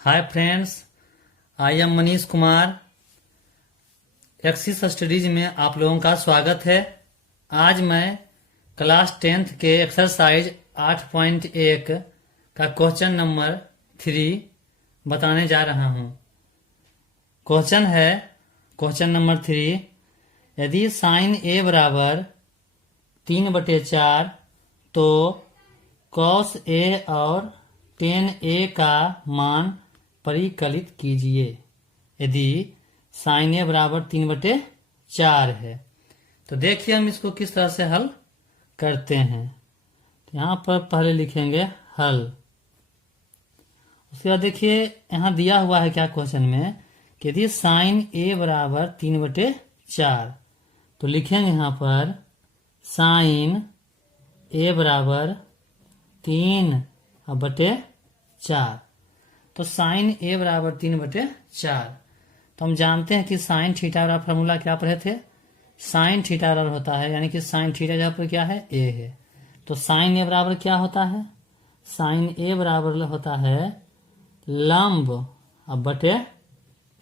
Hi friends, I am Manish Kumar. Axis studies में आप लोगों का स्वागत है। आज मैं क्लास 10th के एक्सरसाइज 8.1 का क्वेश्चन नंबर 3 बताने जा रहा हूँ। क्वेश्चन नंबर 3, यदि साइन ए बराबर 3/4 तो कॉस ए और टेन ए का मान परिकलित कीजिए। यदि साइन ए बराबर 3/4 है तो देखिए हम इसको किस तरह से हल करते हैं। तो यहाँ पर पहले लिखेंगे हल। उसके बाद देखिए यहाँ दिया हुआ है क्या क्वेश्चन में कि यदि साइन ए बराबर 3/4 तो लिखेंगे यहाँ पर साइन ए बराबर 3/4। तो साइन ए बराबर 3/4 तो हम जानते हैं कि साइन थीटा बराबर फॉर्मूला क्या पढ़े थे। साइन थीटा बराबर होता है, यानी कि साइन थीटा जहाँ पर क्या है ए है, तो साइन ए बराबर क्या होता है, साइन ए बराबर होता है लंब बटे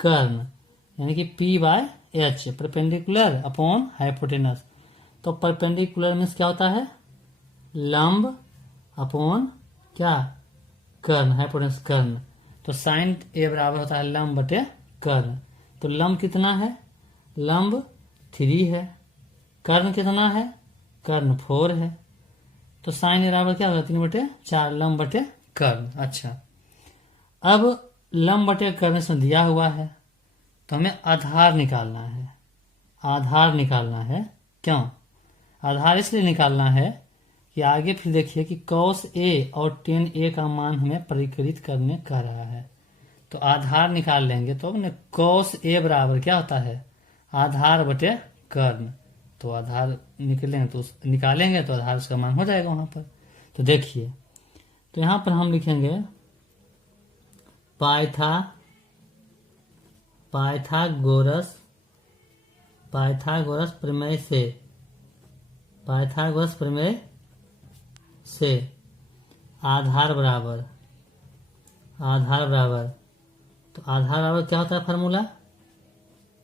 कर्ण, यानी कि P/H परपेंडिकुलर अपॉन हाइपोटेनस। तो परपेंडिकुलर मीन्स क्या होता है, लंब अपॉन क्या, कर्ण, हाइपोटेनस कर्ण। तो साइन ए बराबर होता है लंब बटे कर्ण। तो लंब कितना है, लंब 3 है, कर्ण कितना है, कर्ण 4 है। तो साइन ए बराबर क्या होगा 3/4 लंब बटे कर्ण। अच्छा, अब लंब बटे कर्ण से दिया हुआ है तो हमें आधार निकालना है। आधार निकालना है, क्यों आधार इसलिए निकालना है कि आगे फिर देखिए कि cos a और tan a का मान हमें परिकलित करने कह रहा है। तो आधार निकाल लेंगे तो अपने cos a बराबर क्या होता है, आधार बटे कर्ण। तो आधार निकालेंगे तो आधार का मान हो जाएगा वहां पर। तो देखिए, तो यहां पर हम लिखेंगे पाइथागोरस प्रमेय से आधार बराबर तो आधार बराबर क्या होता है फॉर्मूला,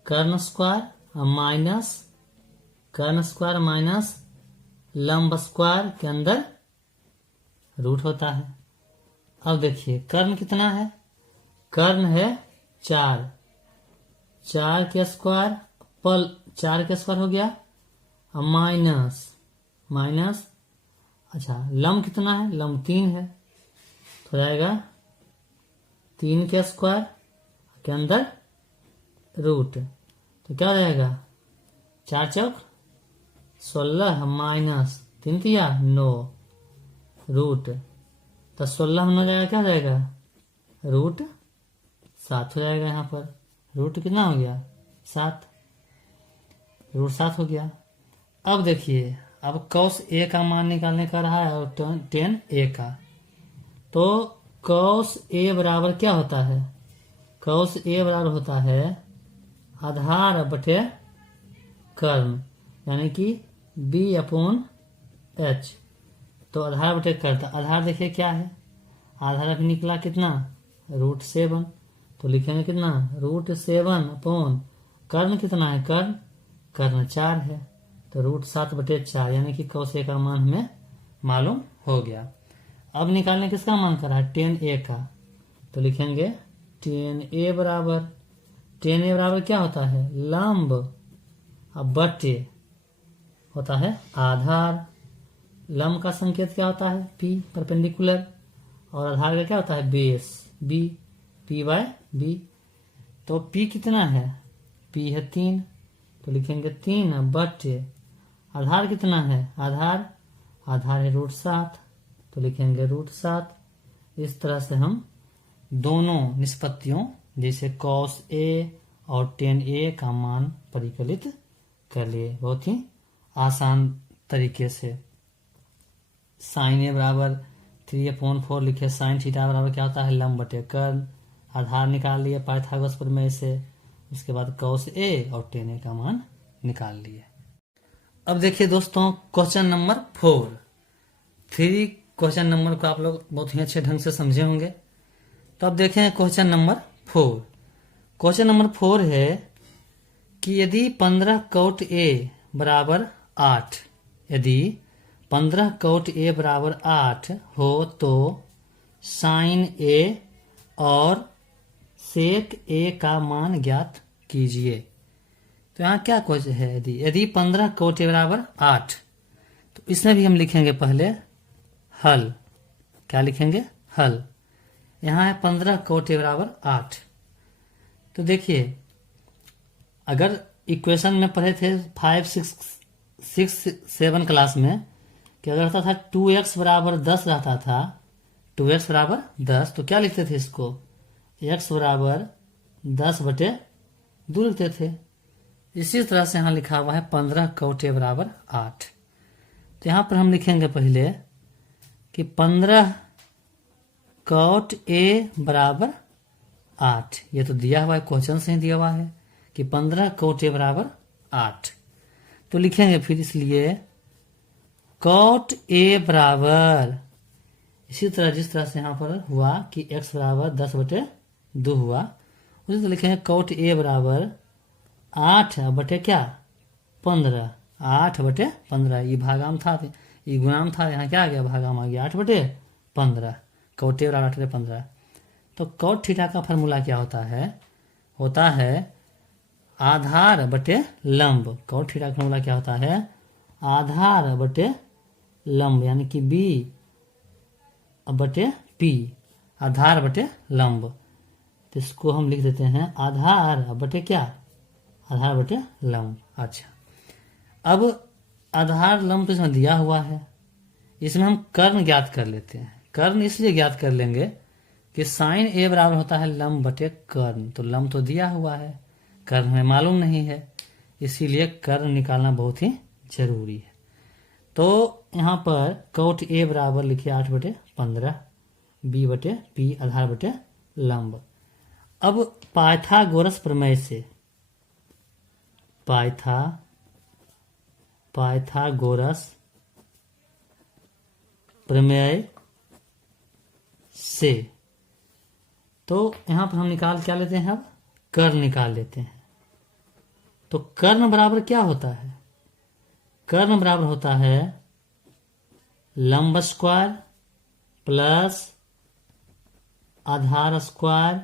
कर्ण स्क्वायर माइनस लंब स्क्वायर के अंदर रूट होता है। अब देखिए कर्ण कितना है, कर्ण है 4 के स्क्वायर पल 4 के स्क्वायर हो गया, अब माइनस अच्छा लंब कितना है, लंब 3 है तो जाएगा 3 के स्क्वायर के अंदर रूट। तो क्या हो जाएगा, 4 चौक 16 माइनस 3 किया 9 रूट। तो 16 में 9 जाएगा, क्या हो जाएगा रूट 7 हो जाएगा। यहाँ पर रूट कितना हो गया 7, रूट 7 हो गया। अब देखिए, अब cos a का मान निकालने का रहा है और tan a का। तो cos a बराबर क्या होता है, cos a बराबर होता है आधार बटे कर्ण, यानी कि B/H। तो आधार बटे कर्ण, आधार देखिए क्या है, आधार अभी निकला कितना √7। तो लिखेंगे कितना √7 कर्ण कितना है, कर्ण 4 है तो √7/4, यानी कि cos a का मान हमें मालूम हो गया। अब निकालने किसका मान करा है, tan a का। तो लिखेंगे tan a बराबर क्या होता है, लंब बटे होता है आधार। लंब का संकेत क्या होता है P परपेंडिकुलर, और आधार का क्या होता है बेस B, P/B। तो P कितना है, P है 3 तो लिखेंगे 3 बटे आधार कितना है, आधार है √7 तो लिखेंगे √7। इस तरह से हम दोनों निष्पत्तियों जैसे cos a और tan a का मान परिकलित कर लिए बहुत ही आसान तरीके से। साइन ए बराबर 3/4 लिखे, साइन थीटा बराबर क्या होता है लंब बटे कर्ण। आधार निकाल लिए पाइथागोरस प्रमेय से, उसके बाद cos a और tan a का मान निकाल लिए। अब देखिए दोस्तों क्वेश्चन नंबर 4 क्वेश्चन नंबर को आप लोग बहुत ही अच्छे ढंग से समझे होंगे। तो अब देखें क्वेश्चन नंबर 4। क्वेश्चन नंबर 4 है कि यदि 15 कोट ए बराबर 8, यदि 15 कोट ए बराबर 8 हो तो साइन ए और सेक ए का मान ज्ञात कीजिए। तो यहाँ क्या क्वेश्चन है, यदि 15 कोट ए बराबर 8, तो इसमें भी हम लिखेंगे पहले हल। क्या लिखेंगे? हल। यहाँ है 15 कोट ए बराबर 8। तो देखिए, अगर इक्वेशन में पढ़े थे 5, 6, 7 क्लास में कि अगर रहता था 2x बराबर 10 रहता था, 2x बराबर 10, तो क्या लिखते थे इसको? x बराबर 10/2 लिखते थे। इसी तरह से यहाँ लिखा हुआ है 15 कोट ए बराबर 8। तो यहाँ पर हम लिखेंगे पहले कि 15 कोट ए बराबर 8, ये तो दिया हुआ है, क्वेश्चन से ही दिया हुआ है कि 15 कोट ए बराबर 8। तो लिखेंगे फिर, इसलिए कोट ए बराबर, इसी तरह जिस तरह से यहाँ पर हुआ कि x बराबर 10/2 हुआ, उसी तरह लिखेंगे कोट ए बराबर 8/15, 8/15। ये भागाम था, ये गुणाम था, यहाँ क्या आ गया? भागाम आ गया 8/15। कोट ए बराबर 8/15। तो कोट थीटा का फॉर्मूला क्या होता है? होता है आधार बटे लंब। कोट थीटा का फॉर्मूला क्या होता है? आधार बटे लंब, यानी कि b बटे p, आधार बटे लंब। तो इसको हम लिख देते हैं आधार बटे क्या? आधार बटे लंब। अच्छा, अब आधार लंब तो इसमें दिया हुआ है, इसमें हम कर्ण ज्ञात कर लेते हैं। कर्ण इसलिए ज्ञात कर लेंगे कि साइन ए बराबर होता है लंब बटे कर्ण। तो लंब तो दिया हुआ है, कर्ण हमें मालूम नहीं है, इसीलिए कर्ण निकालना बहुत ही जरूरी है। तो यहाँ पर कोट ए बराबर लिखिए 8/15, b बटे p, आधार बटे लंब। अब पाइथागोरस प्रमेय से, पाइथागोरस प्रमेय से, तो यहाँ पर हम क्या लेते हैं? अब कर्ण निकाल लेते हैं। तो कर्ण बराबर क्या होता है? कर्ण बराबर होता है लंब स्क्वायर प्लस आधार स्क्वायर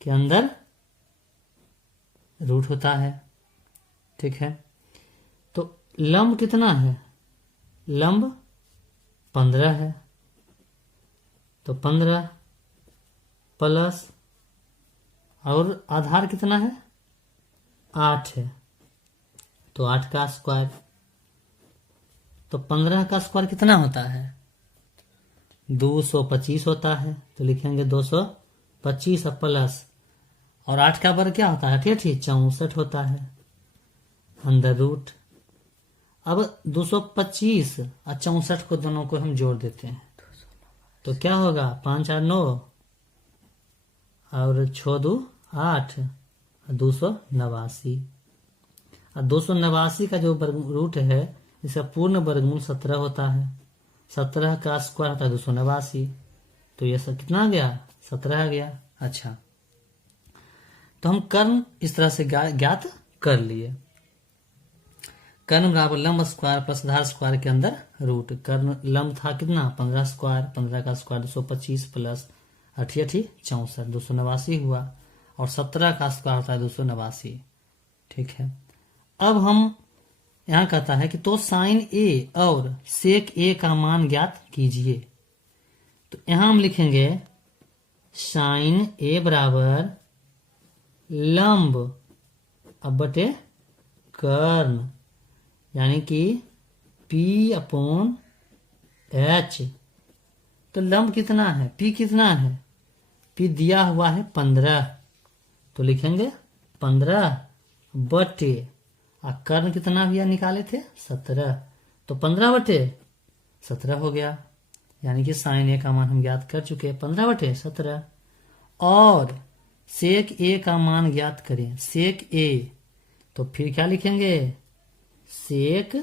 के अंदर रूट होता है। ठीक है, तो लंब कितना है? लंब 15 है, तो 15 प्लस, और आधार कितना है? 8 है, तो 8 का स्क्वायर। तो 15 का स्क्वायर कितना होता है? 225 होता है, तो लिखेंगे 225 प्लस, और 8 का वर्ग क्या होता है? 64 होता है, अंदर रूट। अब 225 और 64 को दोनों को हम जोड़ देते हैं, तो क्या होगा? 5 और 9 और 6 2 8, 289। और 289 का जो रूट है, इसका पूर्ण वर्गमूल 17 होता है। 17 का स्क्वायर होता है 289, तो ये सब कितना आ गया? 17 आ गया। अच्छा, तो हम कर्ण इस तरह से ज्ञात कर लिए। कर्ण बराबर लंब स्क्वायर प्लस आधार स्क्वायर के अंदर रूट। कर्ण लंब था कितना? 15 स्क्वायर, 15 का स्क्वायर 225 प्लस 88 64, 289 हुआ, और 17 का स्क्वायर होता है 289। ठीक है, अब हम यहाँ कहता है कि तो साइन ए और सेक ए का मान ज्ञात कीजिए। तो यहाँ हम लिखेंगे साइन ए बराबर लंब बटे कर्ण, यानी कि P/H। तो लंब कितना है? P कितना है? P दिया हुआ है 15, तो लिखेंगे 15 बटे, और कर्ण कितना भैया निकाले थे? 17, तो 15/17 हो गया, यानी कि साइन ए का मान हम ज्ञात कर चुके हैं 15/17। और सेक ए का मान ज्ञात करें, सेक ए, तो फिर क्या लिखेंगे? सेक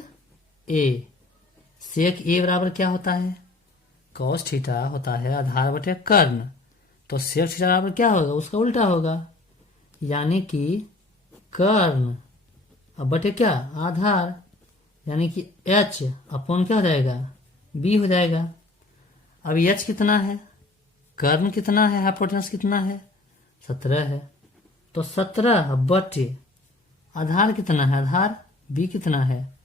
ए। सेक ए बराबर क्या होता है? कॉस थीटा होता है आधार बटे कर्ण। तो सेक थीटा बराबर क्या होगा, उसका उल्टा होगा, यानी कि कर्ण अब बटे क्या, आधार, यानी कि h अपॉन क्या हो जाएगा, b हो जाएगा। अब h कितना है, कर्ण कितना है, हाइपोटेनस कितना है, 17 है, तो 17 बटे आधार कितना है, आधार b कितना है,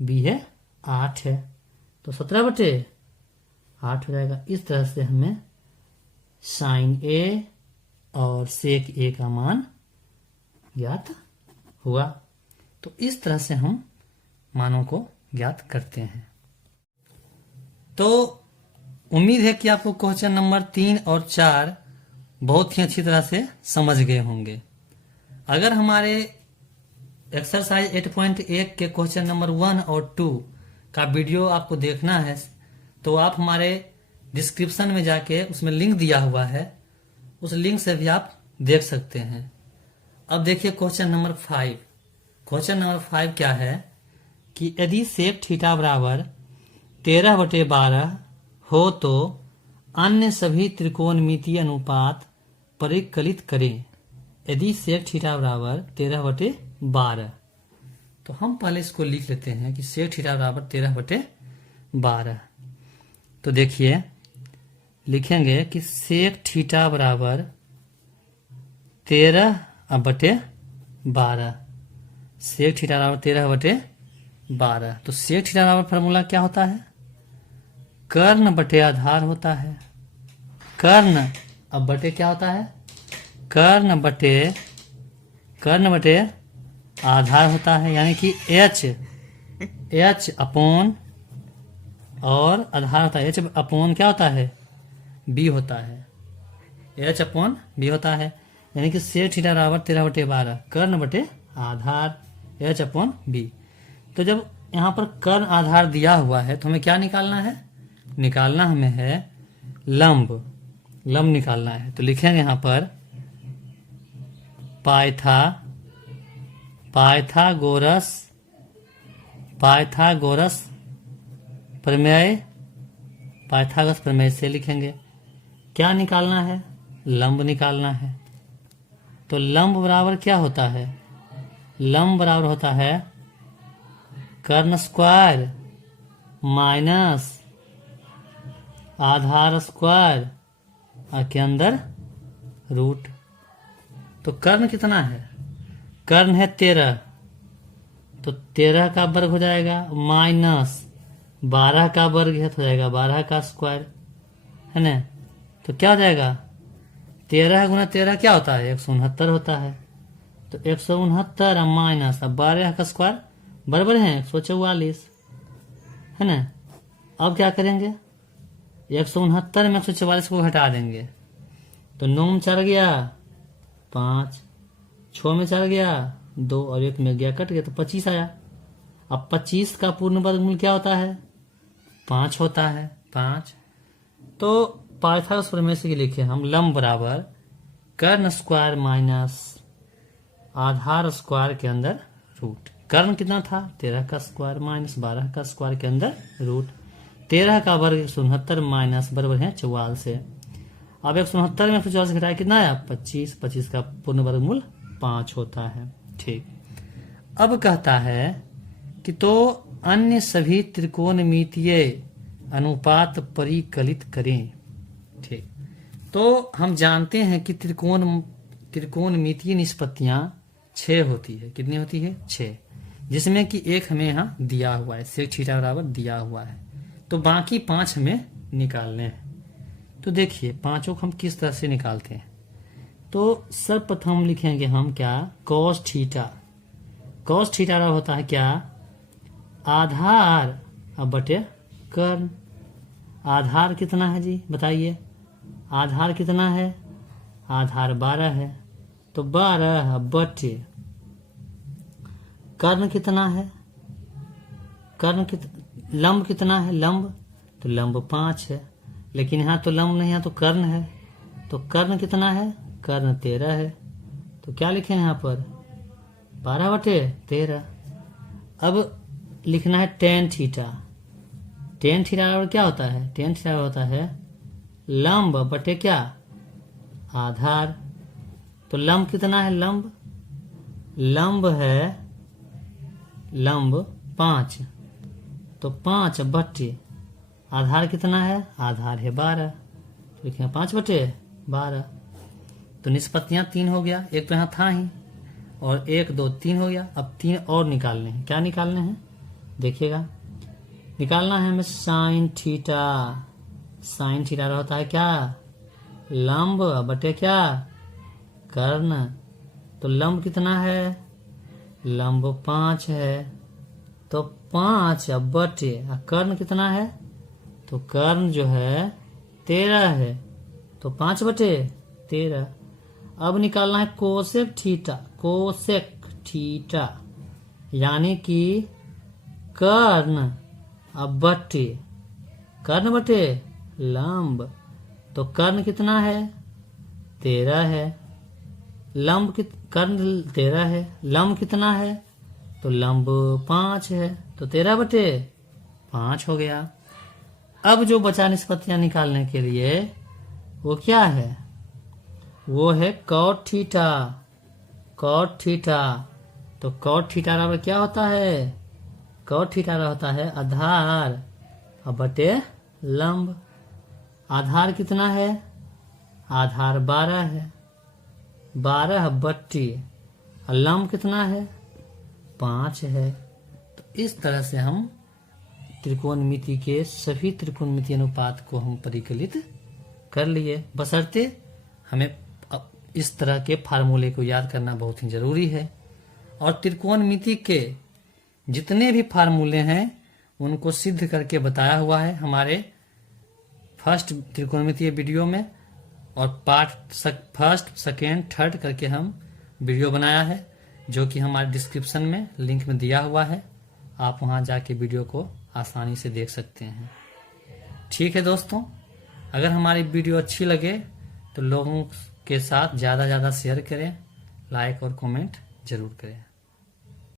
b है 8 है, तो 17 बटे 8 हो जाएगा। इस तरह से हमें साइन a और सेक a का मान ज्ञात हुआ। तो इस तरह से हम मानों को ज्ञात करते हैं। तो उम्मीद है कि आपको क्वेश्चन नंबर 3 और 4 बहुत ही अच्छी तरह से समझ गए होंगे। अगर हमारे एक्सरसाइज 8.1 के क्वेश्चन नंबर 1 और 2 का वीडियो आपको देखना है तो आप हमारे डिस्क्रिप्शन में जाके उसमें लिंक दिया हुआ है, उस लिंक से भी आप देख सकते हैं। अब देखिए क्वेश्चन नंबर 5। क्वेश्चन नंबर 5 क्या है कि यदि सेक थीटा बराबर 13/12 हो तो अन्य सभी त्रिकोणमितीय अनुपात परिकलित करें। यदि सेक थीटा बराबर 13/12, तो हम पहले इसको लिख लेते हैं कि सेक थीटा बराबर 13/12। तो देखिए लिखेंगे कि सेक थीटा बराबर 13/12, सेक थीटा बराबर 13/12। तो सेक थीटा बराबर फॉर्मूला क्या होता है, कर्ण बटे आधार होता है। कर्ण अब बटे क्या होता है, कर्ण बटे आधार होता है, यानी कि h अपॉन और आधार होता है, h अपॉन क्या होता है, b होता है, h अपॉन b होता है, यानी कि सेक थीटा बराबर 13/12 कर्ण बटे आधार h अपॉन b। तो जब यहाँ पर कर्ण आधार दिया हुआ है तो हमें क्या निकालना है, निकालना हमें है लंब निकालना है। तो लिखेंगे यहाँ पर पाइथागोरस प्रमेय से लिखेंगे क्या निकालना है, लंब निकालना है। तो लंब बराबर क्या होता है, लंब बराबर होता है कर्ण स्क्वायर माइनस आधार स्क्वायर के अंदर रूट। तो कर्ण कितना है, कर्ण है 13, तो 13 का वर्ग हो जाएगा माइनस 12 का वर्ग है तो हो जाएगा 12 का स्क्वायर, है ना। तो क्या हो जाएगा, 13 गुना 13 क्या होता है, 169 होता है। तो 169 माइनस 12 का स्क्वायर बराबर है 144, है ना। अब क्या करेंगे, 169 में 144 को घटा देंगे, तो 9 में 4 गया 5, 6 में 4 गया 2 और 1 में गया कट गया, तो 25 आया। अब 25 का पूर्ण वर्गमूल क्या होता है, 5 होता है, 5। तो पाइथागोरस प्रमेय से लिखे हम लंब बराबर कर्ण स्क्वायर माइनस आधार स्क्वायर के अंदर रूट। कर्ण कितना था, 13 का स्क्वायर माइनस 12 का स्क्वायर के अंदर रूट। 13 का वर्ग 169 माइनस बराबर है 44 से। अब 169 में 144 घटाया कितना आया, 25। 25 का पूर्ण वर्गमूल 5 होता है। ठीक, अब कहता है कि तो अन्य सभी त्रिकोणमितीय अनुपात परिकलित करें। ठीक, तो हम जानते हैं कि त्रिकोणमितीय निष्पत्तियां 6 होती है। कितनी होती है, 6, जिसमें कि एक हमें यहाँ दिया हुआ है, सेक थीटा बराबर दिया हुआ है, तो बाकी 5 हमें निकालने हैं। तो देखिए पांचों को हम किस तरह से निकालते हैं। तो सर्वप्रथम लिखेंगे हम क्या, कॉस थीटा। कॉस थीटा होता है क्या, आधार अब बटे कर्ण। आधार कितना है जी बताइए, आधार कितना है, आधार 12 है, तो 12 बटे कर्ण कितना है, लंब कितना है, लंब तो लंब 5 है, लेकिन यहाँ तो लंब नहीं है तो कर्ण है, तो कर्ण कितना है, कर्ण 13 है, तो क्या लिखेंगे यहाँ पर 12 बटे 13। अब लिखना है टेन थीटा। टेन थीटा बराबर क्या होता है, टेन थीटा होता है लंब बटे क्या, आधार। तो लंब कितना है? लंब है लंब 5, तो 5 बटे आधार कितना है? आधार है 12, तो लिखेंगे 5 बटे 12। तो निष्पत्तियां 3 हो गया, एक तो यहाँ था ही, और 1 2 3 हो गया। अब 3 और निकालने हैं। क्या निकालने हैं देखिएगा, निकालना है हमें साइन थीटा। साइन थीटा होता है क्या? लंब बटे क्या? कर्ण। तो लंब कितना है? लंब 5 है, तो 5 बटे कर्ण कितना है? तो कर्ण जो है 13 है, तो 5 बटे 13। अब निकालना है कोसेक थीटा। कोसेक थीटा यानी कि कर्ण बटे लंब। तो कर्ण कितना है? 13 है। कर्ण 13 है, लंब कितना है? तो लंब 5 है, तो 13 बटे 5 हो गया। अब जो बचा निष्पत्तियां निकालने के लिए वो क्या है? वो है कॉट थीटा। Cot theta. तो कॉट थीटा बराबर क्या होता है? कॉट थीटा होता है आधार बटे लंब। आधार कितना है? आधार 12 है, 12 बट्टी लंब कितना है? 5 है। तो इस तरह से हम त्रिकोणमिति के सभी त्रिकोणमिति अनुपात को हम परिकलित कर लिए। बशर्ते हमें इस तरह के फार्मूले को याद करना बहुत ही जरूरी है। और त्रिकोणमिति के जितने भी फार्मूले हैं उनको सिद्ध करके बताया हुआ है हमारे फर्स्ट त्रिकोणमितीय वीडियो में, और पार्ट फर्स्ट सेकेंड थर्ड करके हम वीडियो बनाया है, जो कि हमारे डिस्क्रिप्शन में लिंक में दिया हुआ है। आप वहां जाके वीडियो को आसानी से देख सकते हैं। ठीक है दोस्तों, अगर हमारी वीडियो अच्छी लगे तो लोगों के साथ ज़्यादा शेयर करें, लाइक और कमेंट जरूर करें।